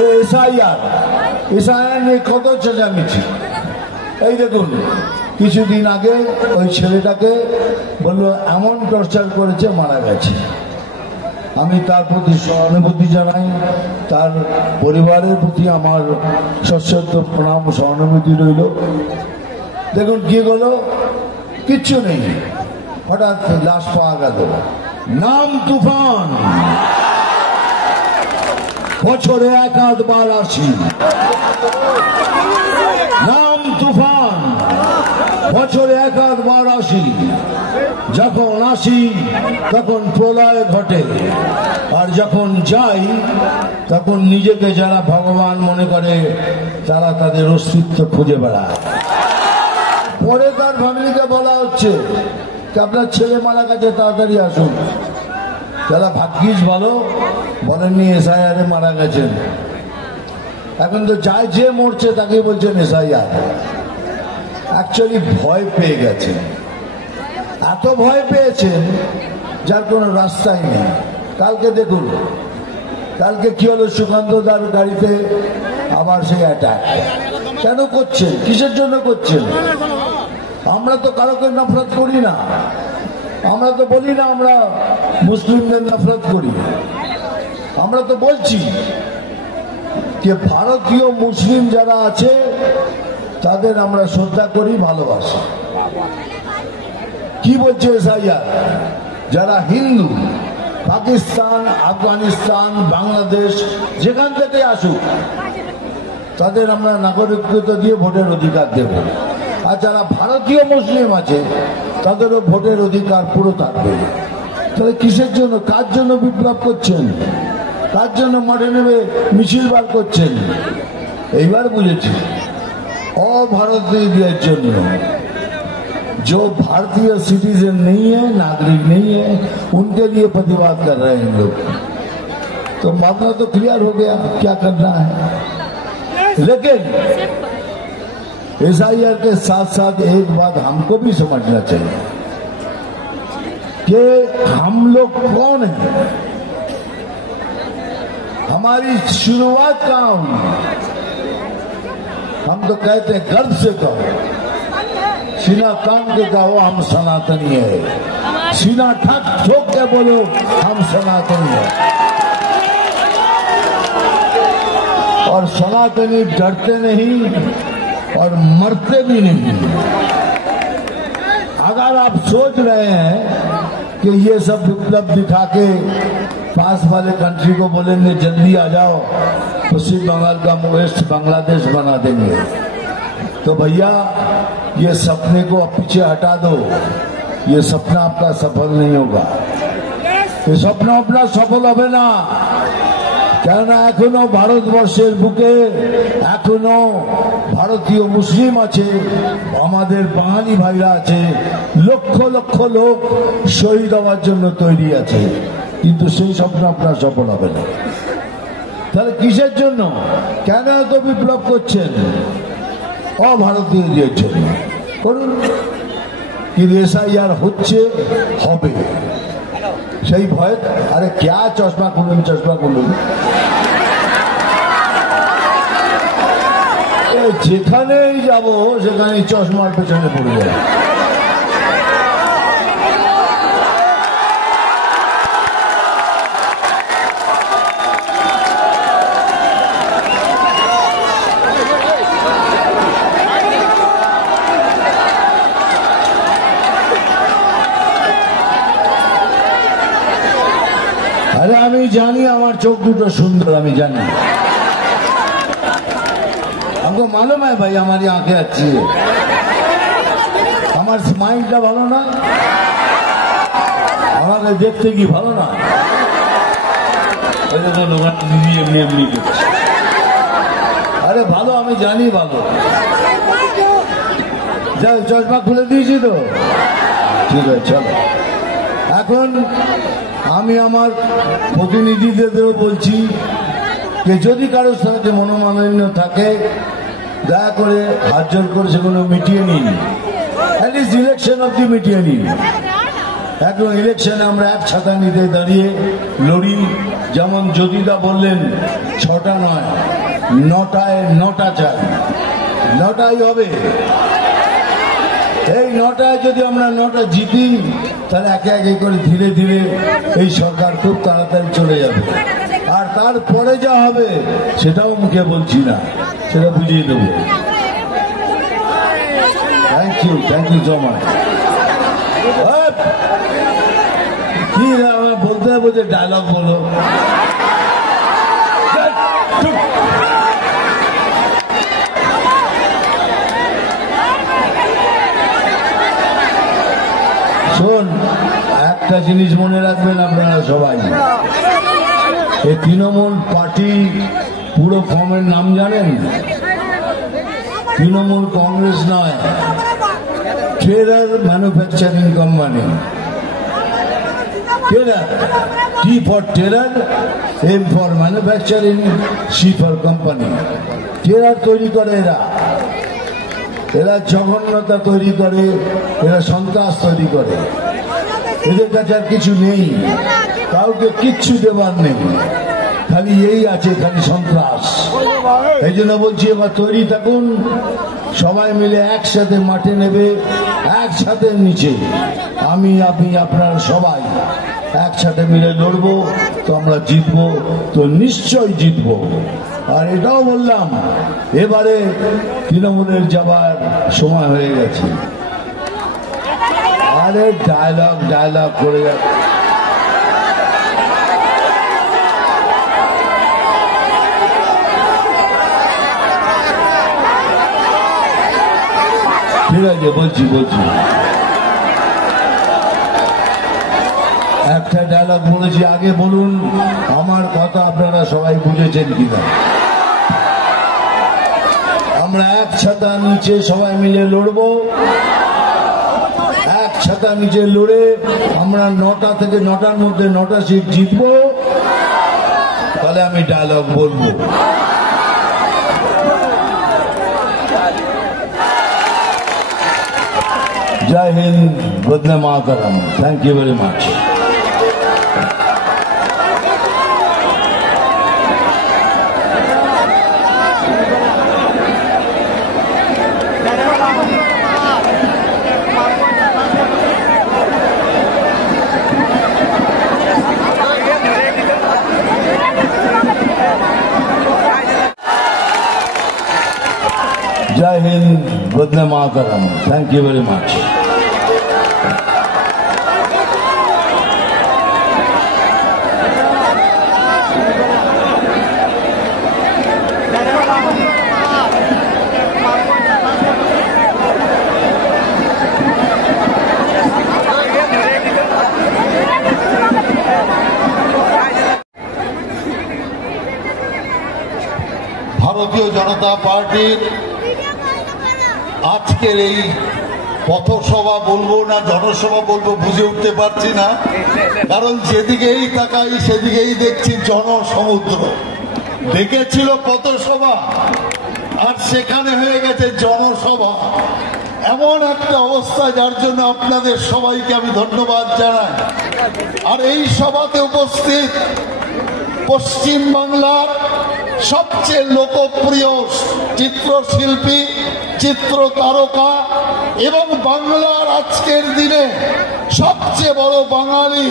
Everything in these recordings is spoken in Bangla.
এসআইআর নিয়ে কত চেঁচামেচি। এই দেখুন কিছুদিন আগে ওই ছেলেটাকে বললো এমন টর্চার করেছে মারা গেছে। আমি তার প্রতি সহানুভূতি জানাই, তার পরিবারের প্রতি আমার সশ্রদ্ধ প্রণাম সহানুভূতি রইল। দেখুন কি হলো, কিচ্ছু নেই, হঠাৎ লাশ পাওয়া গেল। নাম তুফান, বছরে এক আধবার আসি। নাম তুফান, বছরে এক আধবার আসি। যখন আসি তখন প্রলয় ঘটে, আর যখন যাই তখন নিজেকে যারা ভগবান মনে করে তারা তাদের অস্তিত্ব খুঁজে বেড়ায়। পরে তার ফ্যামিলিকে বলা হচ্ছে আপনার ছেলে মারা গেছে, তাড়াতাড়ি আসুন। যারা ভাগ্যিস ভালো বলেননি এসআইআর এ মারা গেছেন। এখন তো যাই যে মরছে তাকে বলছেন এসআইআর। অ্যাকচুয়ালি ভয় পেয়ে গেছেন, এত ভয় পেয়েছেন যার কোনো রাস্তাই নেই। কালকে দেখুন, কালকে কি হলো, সুকান্ত দার গাড়িতে আবার সেই অ্যাটাক। কেন করছেন, কিসের জন্য করছেন? আমরা তো কারোকে নফরত করি না, আমরা তো বলি না আমরা মুসলিমদের নফরত করি। আমরা তো বলছি যে ভারতীয় মুসলিম যারা আছে তাদের আমরা শ্রদ্ধা করি, ভালোবাসি। কি বলছে এসআইআর? যারা হিন্দু পাকিস্তান, আফগানিস্তান, বাংলাদেশ যেখান থেকে আসুক তাদের আমরা নাগরিকত্ব দিয়ে ভোটের অধিকার দেব। আর যারা ভারতীয় মুসলিম আছে তাদেরও ভোটের অধিকার পুরো থাকবে। তাহলে কিসের জন্য, কার জন্য বিপ্লব করছেন? কার জন্য মাঠে নেমে মিছিল বার করছেন? এইবার बुझेছি, अभारतीय जन्य जो भारतीय सिटीजन नहीं है, नागरिक नहीं है, उनके लिए प्रतिवाद कर रहे हैं लोग। तो मामला तो क्लियर हो गया क्या करना है। लेकिन एसआईआर के साथ साथ एक बात हमको भी समझना चाहिए कि हम लोग कौन हैं, हमारी शुरुआत कहाँ हुई। हम तो कहते हैं गर्व से कहो, सीना तान के कहो हम सनातनी है, सीना ठक ठोक के बोलो हम सनातनी है। और सनातनी डरते नहीं और मरते भी नहीं। अगर आप सोच रहे हैं कि ये सब विप्लव दिखा के पास वाले कंट्री को बोलेंगे जल्दी आ जाओ, पश्चिम बंगाल का वेस्ट बांग्लादेश बना देंगे, तो भैया ये सपने को पीछे हटा दो। ये सपना आपका सफल नहीं होगा, ये सपना अपना सफल হবে না। কেননা এখনো ভারতবর্ষের বুকে এখনো ভারতীয় মুসলিম আছে, আমাদের বাঙালি ভাইরা আছে, লক্ষ লক্ষ লোক শহীদ হওয়ার জন্য তৈরি আছে, কিন্তু সেই স্বপ্ন আপনার সফল হবে না। তাহলে কিসের জন্য, কেন এত বিপ্লব করছেন? অভারতীয়দের জন্য করুন, কিন্তু এসআইআর হচ্ছে, হবে, সেই ভয়। আরে ক্যা চশমা খুলুন, চশমা খুলুন, যেখানেই যাব সেখানে চশমার পেছনে পড়ে যায়। अरे আমি জানি আমার চোখ দুটো সুন্দর, আমি জানি, हमको मालूम है भाई हमारी आंखें अच्छी है, हमार स्माइलটা ভালো না, আমাকে দেখতে কি ভালো না? এই তো লোক দিদি এমনি এমনি করছে। আরে ভালো, আমি জানি ভালো। যাও চশমা খুলে দিয়েছি তো, ঠিক আছে চলো। এখন আমি আমার প্রতিনিধিদেরও বলছি যে যদি কারোর সাথে মনোমালিন্য থাকে দয়া করে হাত জোর করে সেগুলো মিটিয়ে নিন, অ্যাটলিস্ট ইলেকশন অব্দি মিটিয়ে নিন। এখন ইলেকশনে আমরা এক ছাতা নিতে দাঁড়িয়ে লড়ি, যেমন জ্যোতিদা বললেন 6টা নয় 9টায় 9টা চাই, 9টাই হবে। এই 9টায় যদি আমরা 9টা জিতি, তাহলে একে একে করে ধীরে ধীরে এই সরকার খুব তাড়াতাড়ি চলে যাবে। আর তারপরে যা হবে সেটাও মুখে বলছি না, সেটা বুঝিয়ে দেবো। Thank you so much. কি আমার বলতে হবে যে ডায়লগ বলো। শোন, একটা জিনিস মনে রাখবেন আপনারা সবাই, এই তৃণমূল পার্টি পুরো ফর্মের নাম জানেন? তৃণমূল কংগ্রেস নয়, trader manufacturing company. Trader, T for trader, M for manufacturing, C for company. Trader তৈরি করে এরা, এরা জঘন্যতা তৈরি করে, এরা সন্ত্রাস তৈরি করে। এদের কাছে আর কিছু নেই, কাউকে কিচ্ছু দেবার নেই, খালি এই আছে, খালি সন্ত্রাস। এই জন্য বলছি এবার তৈরি থাকুন, সবাই মিলে একসাথে মাঠে নেবে, একসাথে নিচে আমি আপনি আপনারা সবাই একসাথে মিলে লড়বো, তো আমরা জিতবো, তো নিশ্চয় জিতবো। আর এটাও বললাম, এবারে তৃণমূলের যাবার সময় হয়ে গেছে। আরে ডায়লগ করে যাচ্ছে। ঠিক আছে, বলছি একটা ডায়লগ বলেছি, আগে বলুন আমার কথা আপনারা সবাই বুঝেছেন কিনা। আমরা এক ছাতা নিচে সবাই মিলে লড়বো, এক ছাতা নিচে লড়ে আমরা 9টা থেকে 9টার মধ্যে 9টা সিট জিতবো, তাহলে আমি ডায়লগ বলবো। জয় হিন্দ, বন্দে মাতরম। Thank you very much. জয় হিন্দ, বন্দে মাতরম। Thank you very much. ভারতীয় জনতা পার্টির আজকের এই পথসভা বলবো না জনসভা বলবো বুঝে উঠতে পারছি না, কারণ যেদিকেই তাকাই সেদিকেই দেখছি জনসমুদ্র। দেখেছিল পথসভা আর সেখানে হয়ে গেছে জনসভা। এমন একটা অবস্থা যার জন্য আপনাদের সবাইকে আমি ধন্যবাদ জানাই। আর এই সভাতে উপস্থিত পশ্চিম বাংলার সবচেয়ে লোকপ্রিয় চিত্রশিল্পী, চিত্র তারকা এবং বাংলার আজকের দিনে সবচেয়ে বড় বাঙালি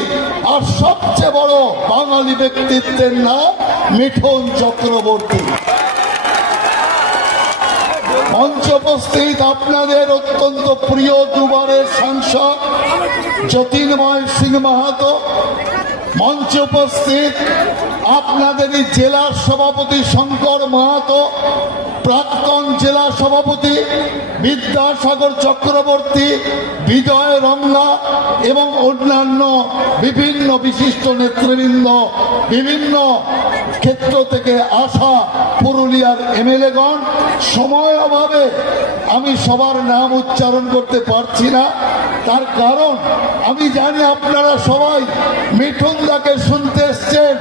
আর সবচেয়ে বড় বাঙালি ব্যক্তিত্বের নাম মিঠুন চক্রবর্তী। মঞ্চে উপস্থিত আপনাদের অত্যন্ত প্রিয় দুবারের সাংসদ যতীন্ময় সিং মাহাতো, মঞ্চে উপস্থিত আপনাদেরই জেলার সভাপতি শঙ্কর মাহাতো, প্রাক্তন জেলা সভাপতি বিদ্যাসাগর চক্রবর্তী, বিজয় রমলা এবং অন্যান্য বিভিন্ন বিশিষ্ট নেতৃবৃন্দ, বিভিন্ন ক্ষেত্র থেকে আসা পুরুলিয়ার এমএলএগণ। সময় অভাবে আমি সবার নাম উচ্চারণ করতে পারছি না, তার কারণ আমি জানি আপনারা সবাই মিঠুন দাকে শুনতে এসছেন,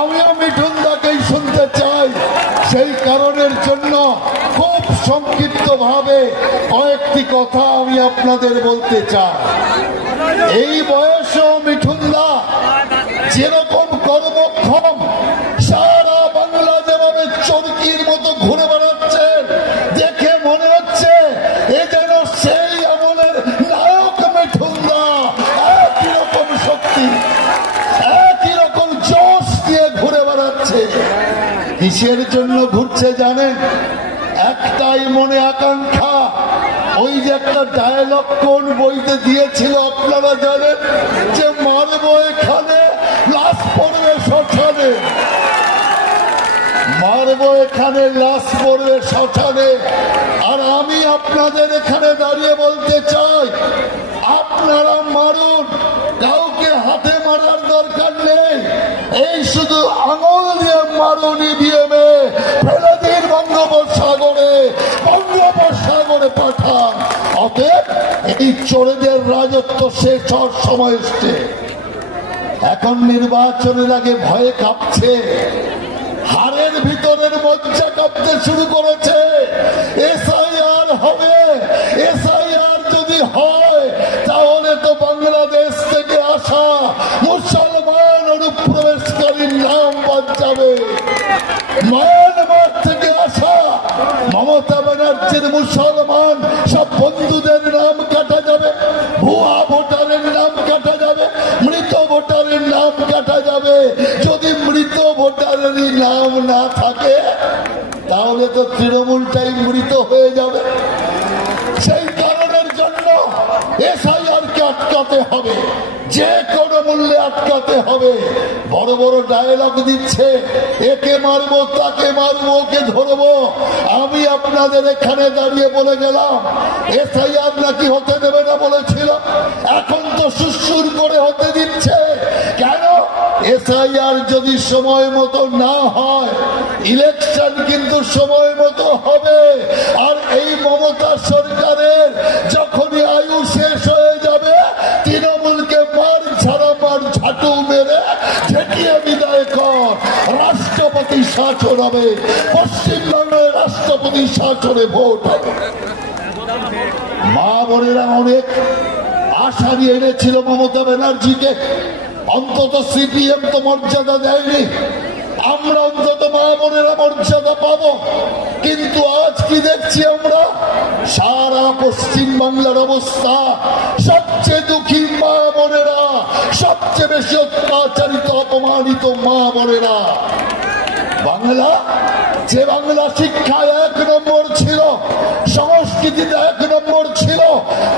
আমিও মিঠুন দাকেই শুনতে চাই। সেই কারণের জন্য খুব সংক্ষিপ্তভাবে কয়েকটি কথা আমি আপনাদের বলতে চাই। এই বয়সেও মিঠুন দা যেরকম কর্মক্ষম, সারা বাংলা যেভাবে চরকির মতো কিসের জন্য ঘুরছে জানেন? একটাই মনে আকাঙ্ক্ষা। ওই যে একটা ডায়লগ কোন বইতে দিয়েছিল আপনারা জানেন, যে মারবো এখানে লাশ পড়বে শ্মশানে, মারবো এখানে লাশ পড়বে শ্মশানে। আর আমি আপনাদের এখানে দাঁড়িয়ে বলতে চাই, আপনারা মারুন, কাউকে হাতে মারার দরকার নেই। এই শুধু আঙুল দিয়ে মারুন, ইভিএমে ফেলে দিন বঙ্গোপসাগরে, বঙ্গোপসাগরে পাঠান। অতএব এই চোরেদের রাজত্ব শেষ হওয়ার সময় এসছে। এখন নির্বাচনের আগে ভয়ে কাঁপছে, হাড়ের ভিতরের মজ্জা কাঁপতে শুরু করেছে। এসআইআর হবে, এসআইআর যদি হয় তাহলে তো বাংলাদেশ থেকে আসা মুসলমান অনুপ্রবেশকারীর নাম বাদ যাবে। মায়ানমার থেকে আসা মমতা ব্যানার্জির মুসলমান সব বন্ধুদের নাম কাটা যাবে, ভুয়া ভোটারের নাম কাটা যাবে, মৃত ভোটারের নাম কাটা যাবে। যদি মৃত ভোটারেরই নাম না থাকে তাহলে তো তৃণমূলটাই মৃত হয়ে যাবে। সেই কারণের জন্য এসআইআর কে আটকাতে হবে, যে কোনো মূল্যে আটকাতে হবে। বড় বড় ডায়লগ দিচ্ছে, একে মারবো, তাকে মারবো, ওকে ধরবো। আমি আপনাদের এখানে দাঁড়িয়ে বলে গেলাম, এসআইআর নাকি হতে দেবে না বলেছিল, এখন তো সুসুর করে হতে দিচ্ছে। কেন? এসআইআর যদি সময় মতো না হয়, ইলেকশন কিন্তু সময় মতো হবে। আর এই মমতা সরকারের যখনই আয়ু শেষ হয়ে যাবে, তৃণমূলকে মার ছাড়া মার ঝাঁটু মেরে ঠেকিয়ে বিদায় কর। রাষ্ট্রপতি শাসন হবে, পশ্চিমবঙ্গের রাষ্ট্রপতি শাসনে ভোট হবে। মা বোনেরা অনেক আশা নিয়ে এনেছিল মমতা ব্যানার্জিকে, অন্তত সিপিএম তো মর্যাদা দেয়নি, আমরা অন্তত মা বোনেরা মর্যাদা পাবো। কিন্তু আজ কি দেখছি আমরা? সারা পশ্চিম বাংলার অবস্থা, সবচেয়ে দুঃখী মা বোনেরা, সবচেয়ে বেশি অত্যাচারিত অপমানিত মা বোনেরা। বাংলা, যে বাংলা শিক্ষায় 1 নম্বর ছিল, সংস্কৃতিতে 1 নম্বর ছিল,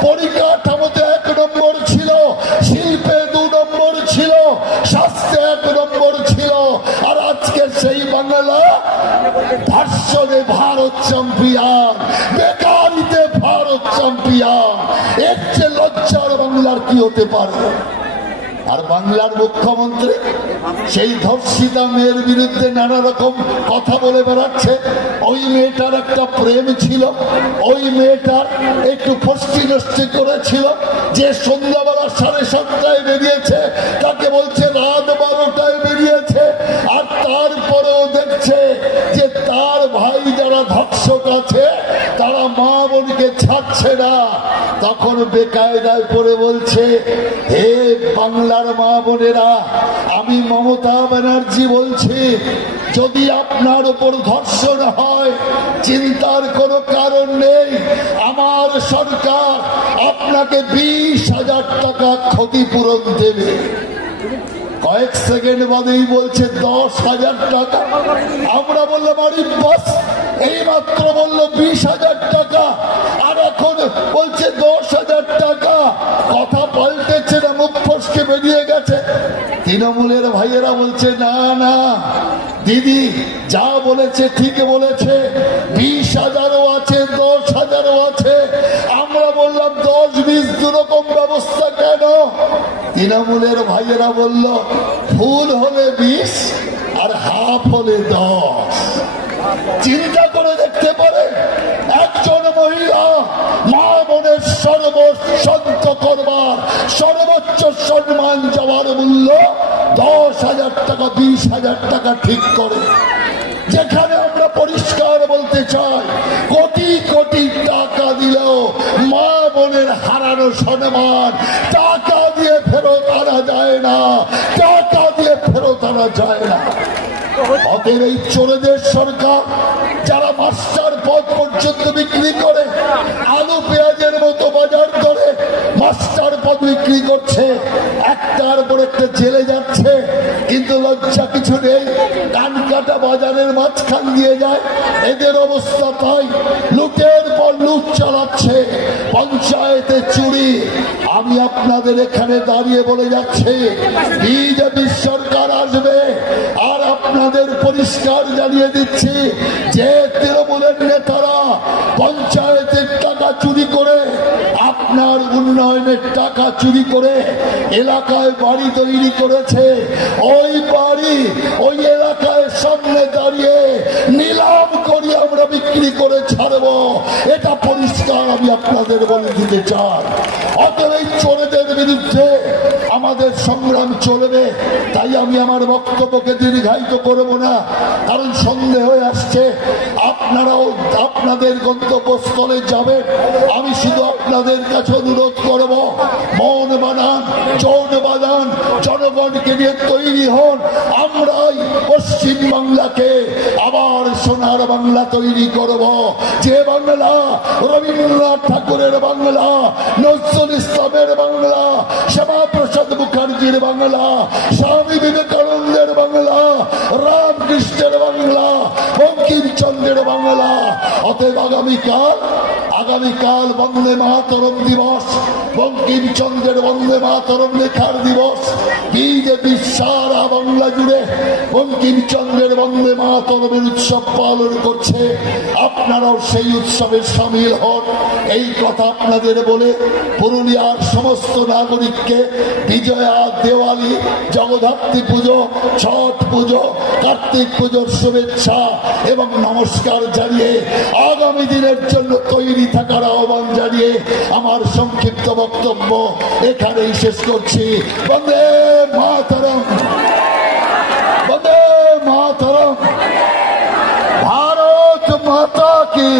পরিকাঠামোতে 1 নম্বর ছিল, শিল্পে 2 নম্বর ছিল, স্বাস্থ্যে 1 নম্বর ছিল। আর আজকে সেই বাংলা ধর্ষণে ভারত চ্যাম্পিয়ন, বেকারিতে ভারত চ্যাম্পিয়ন। এর চেয়ে লজ্জার বাংলার কি হতে পারে? আর বাংলার মুখ্যমন্ত্রী সেই ধর্ষিতা মেয়ের বিরুদ্ধে নানা রকম কথা বলে বেড়াচ্ছে। ওই মেয়েটার একটা প্রেম ছিল, ওই মেয়েটার একটু ফষ্টি নষ্টি করেছিল, যে সন্ধ্যাবেলা 7:30টায় বেরিয়েছে তাকে বলছে রাত 12টায় বেরিয়েছে। আর তারপরেও দেখছে যে তার ভাই যারা ধর্ষক আছে তারা মা বোনকে ছাড়ছে না। তখন বেকায়দায় পড়ে বলছে, হে বাংলার মা বোনেরা, আমি মমতা ব্যানার্জি বলছি, যদি আপনার উপর ধর্ষণ হয় চিন্তার কোনো কারণ নেই। আমার সরকার আপনাকে 20,000 টাকা ক্ষতিপূরণ দেবে। কয়েক সেকেন্ড বাদেই বলছে 10,000 টাকা। আমরা বললাম আরে বাস, এই মাত্র বললো 20,000 টাকা, আর এখন বলছে 10,000 টাকা। কথা পাল্টেছে না, মুখ ফসকে বেরিয়ে গেছে। তৃণমূলের ভাইয়েরা বলছে না না দিদি, যা বলেছে ঠিক বলেছে, 20,000ও আছে, 10,000ও আছে। আমরা বললাম 10-20 দুরকম ব্যবস্থা কেন? তৃণমূলের ভাইয়েরা বলল ফুল হলে 20 আর হাফ হলে 10। চিন্তা করে দেখতে পারে, একজন মহিলা মা বোনের সর্বশান্ত করবার, সর্বোচ্চ সম্মান যাওয়ার মূল্য 10,000 টাকা, 20,000 টাকা ঠিক করে। যেখানে আমরা পরিষ্কার বলতে চাই, কোটি কোটি টাকা দিলেও মা বোনের হারানো সম্মান টাকা দিয়ে ফেরত আনা যায় না, টাকা দিয়ে ফেরত আনা যায় না। অতএব এই চোরেদের সরকার, যারা মাস্টার পদ পর্যন্ত বিক্রি করে, আলু পেঁয়াজের মতো বাজার করে মাস্টার পদ বিক্রি করছে, একটার পর একটা জেলে যাচ্ছে, কিন্তু লজ্জা কিছু নেই। কান কাটা গোটা বাজারের মাঝখান দিয়ে যায়। এদের অবস্থা তাই, লুটের পর লুট চালাচ্ছে, পঞ্চায়েতে চুরি। আমি আপনাদের এখানে দাঁড়িয়ে বলে যাচ্ছি, বিজেপি সরকার আসবে আর আপনাদের পরিষ্কার জানিয়ে দিচ্ছি যে তৃণমূলের নেতারা পঞ্চায়েতের টাকা চুরি করে, আপনার উন্নয়নের টাকা চুরি করে এলাকায় বাড়ি তৈরি করেছে, ওই বাড়ি ওই এলাকায় সামনে দাঁড়িয়ে নিলাম করি আমরা বিক্রি করে ছাড়বো। এটা পরিষ্কার আমি আপনাদের বলে দিতে চাই। অতএব এই চোরেদের বিরুদ্ধে আমাদের সংগ্রাম চলবে। তাই আমি আমার বক্তব্যকে দীর্ঘায়িত করব না, কারণ সন্দেহ হয়ে আসছে। আপনারাও আপনাদের গন্তব্যস্থলে যাবেন। আমি শুধু আপনাদের কাছে অনুরোধ করব, মন বানান, জোট বানান, জনগণকে নিয়ে তৈরি হন। আমরাই পশ্চিম বাংলাকে আবার সোনার বাংলা তৈরি করব, যে বাংলা রবীন্দ্রনাথ ঠাকুরের বাংলা, নজরুল ইসলামের বাংলা, শ্যামাপ্রসাদ মুখার্জির বাংলা, স্বামী বিবেকানন্দের বাংলা, রামকৃষ্ণের বাংলা, বঙ্কিমচন্দ্রের বাংলা। অতএব আগামীকাল বন্দে মাতরম দিবস, বঙ্কিমচন্দ্রের বন্দে মাতরম লেখার দিবস। বিজেপি সারা বাংলা জুড়ে বঙ্কিমচন্দ্রের বন্দে মাতরমের উৎসব পালন করছে। আপনারাও সেই উৎসবে সামিল হন। এই কথা আপনাদের বলে পুরুলিয়ার সমস্ত নাগরিককে বিজয়া, দেওয়ালি, জগদ্ধাত্রী পুজো, ছট পুজো, কার্তিক পুজোর শুভেচ্ছা এবং নমস্কার জানিয়ে আগামী দিনের জন্য তৈরি থাকার আহ্বান জানিয়ে আমার সংক্ষিপ্ত বক্তব্য এখানেই শেষ করছি। বন্দে মাতরম, বন্দে মাতরম, ভারত মাতা কি।